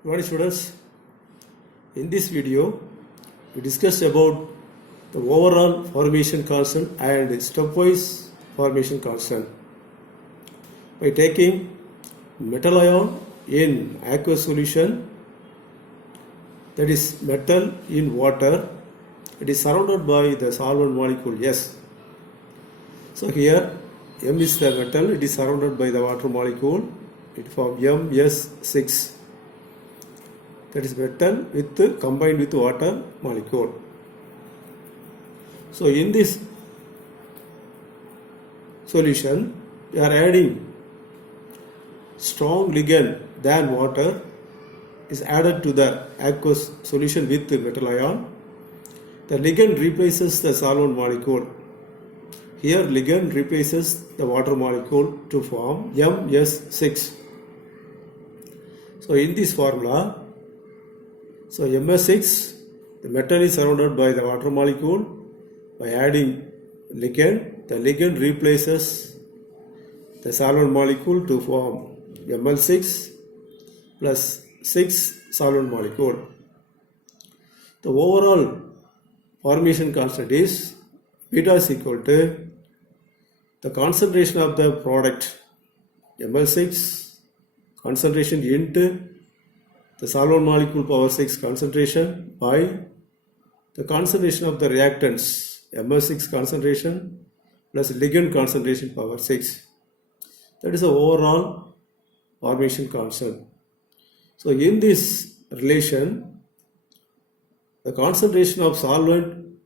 Good morning, students. In this video, we discussed about the overall formation constant and stepwise formation constant. By taking metal ion in aqueous solution, that is metal in water, it is surrounded by the solvent molecule S. So here M is the metal, it is surrounded by the water molecule, it forms MS6. That is metal combined with water molecule. So in this solution, we are adding strong ligand than water is added to the aqueous solution with the metal ion. The ligand replaces the solvent molecule. Here ligand replaces the water molecule to form MS6. So in this formula, so MS6, the metal is surrounded by the water molecule. By adding ligand, the ligand replaces the solvent molecule to form Ml6 plus 6 solvent molecule. The overall formation constant is beta is equal to the concentration of the product Ml6 concentration into the solvent molecule power 6 concentration by the concentration of the reactants MS6 concentration plus ligand concentration power 6. That is the overall formation constant. So in this relation, the concentration of solvent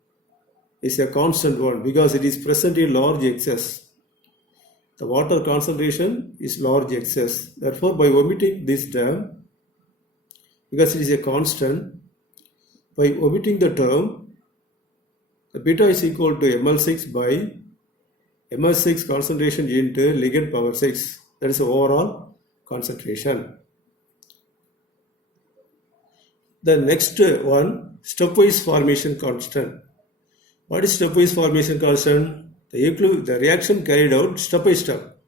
is a constant one because it is present in large excess. The water concentration is large excess. Therefore, by omitting this term, because it is a constant, by omitting the term, the beta is equal to Ml6 by MS6 concentration into ligand power 6. That is the overall concentration. The next one, stepwise formation constant. What is stepwise formation constant? The reaction carried out step by step.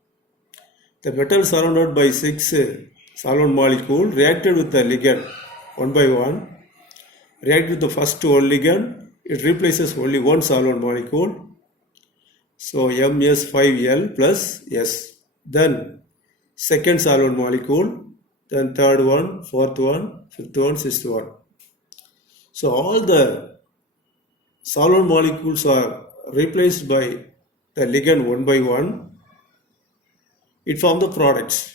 The metal surrounded by 6 solvent molecule reacted with the ligand one by one. React with the first one ligand, it replaces only one solvent molecule. So MS5L plus S. Then second solvent molecule, then third one, fourth one, fifth one, sixth one. So all the solvent molecules are replaced by the ligand one by one. It forms the products.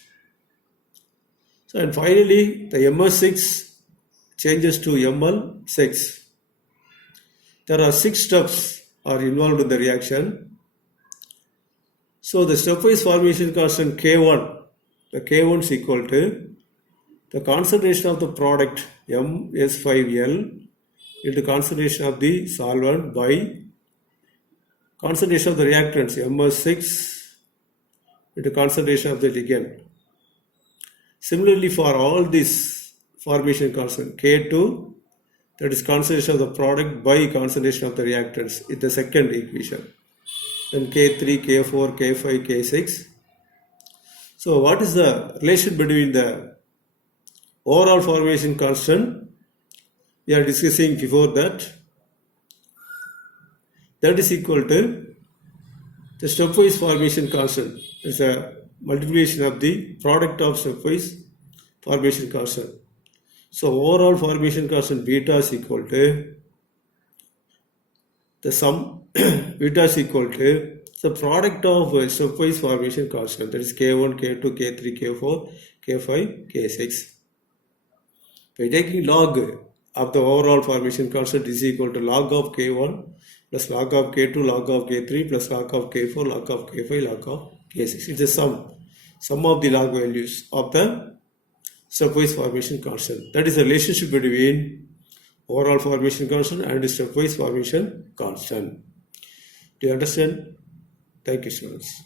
So and finally the MS6 changes to Ml6. There are 6 steps are involved in the reaction. So the stepwise formation constant K1, the K1 is equal to the concentration of the product MS5L into concentration of the solvent by concentration of the reactants MS6 into concentration of the ligand. Similarly, for all this formation constant K2, that is concentration of the product by concentration of the reactants in the second equation. Then K3, K4, K5, K6. So what is the relation between the overall formation constant? We are discussing before that. That is equal to the stepwise formation constant. It's a multiplication of the product of stepwise formation constant. So overall formation constant beta is equal to the sum beta is equal to the product of stepwise formation constant, that is K1, K2, K3, K4, K5, K6. By taking log of the overall formation constant is equal to log of K1 plus log of K2, log of K3 plus log of K4, log of K5, log of K6. It's a sum of the log values of the stepwise formation constant. That is the relationship between overall formation constant and stepwise formation constant. Do you understand? Thank you, students.